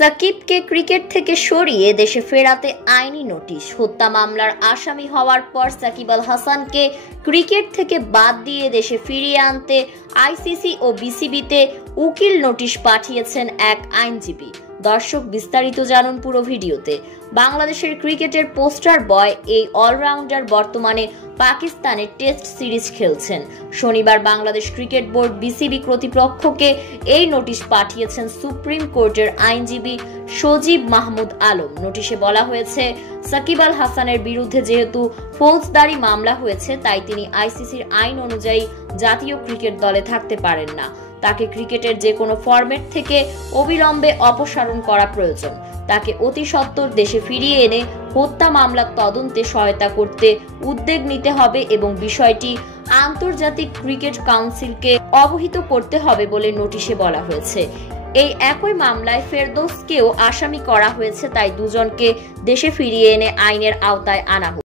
সাকিবকে ক্রিকেট থেকে সরিয়ে দেশে ফেরাতে আইনি নোটিশ। হত্যা মামলার আসামি হওয়ার পর সাকিব আল হাসানকে ক্রিকেট থেকে বাদ দিয়ে দেশে ফিরিয়ে আনতে আইসিসি ও বিসিবিতে উকিল নোটিশ পাঠিয়েছেন এক আইনজীবী। দর্শক, বিস্তারিত জানুন পুরো ভিডিওতে। বাংলাদেশের ক্রিকেটের পোস্টার বয় এই অলরাউন্ডার বর্তমানে পাকিস্তানে টেস্ট সিরিজ খেলছেন। শনিবার বাংলাদেশ ক্রিকেট বোর্ড বিসিবি কর্তৃপক্ষকে এই নোটিশ পাঠিয়েছেন সুপ্রিম কোর্টের আইনজীবী সজীব মাহমুদ আলম। নোটিশে বলা হয়েছে, সাকিব আল হাসানের বিরুদ্ধে যেহেতু ফৌজদারি মামলা হয়েছে, তাই তিনি আইসিসির আইন অনুযায়ী জাতীয় ক্রিকেট দলে থাকতে পারেন না। তাকে ক্রিকেটের যে কোনো ফরম্যাট থেকে অবিলম্বে অপসারণ করা প্রয়োজন। তাকে অতি সত্বর দেশে ফিরিয়ে এনে হত্যা মামলার তদন্তে সহায়তা করতে উদ্যোগ নিতে হবে এবং বিষয়টি আন্তর্জাতিক ক্রিকেট কাউন্সিলকে অবহিত করতে হবে বলে নোটিশে বলা হয়েছে। এই একই মামলায় ফেরদৌসকেও আসামি করা হয়েছে, তাই দুজনকে দেশে ফিরিয়ে এনে আইনের আওতায় আনা হবে।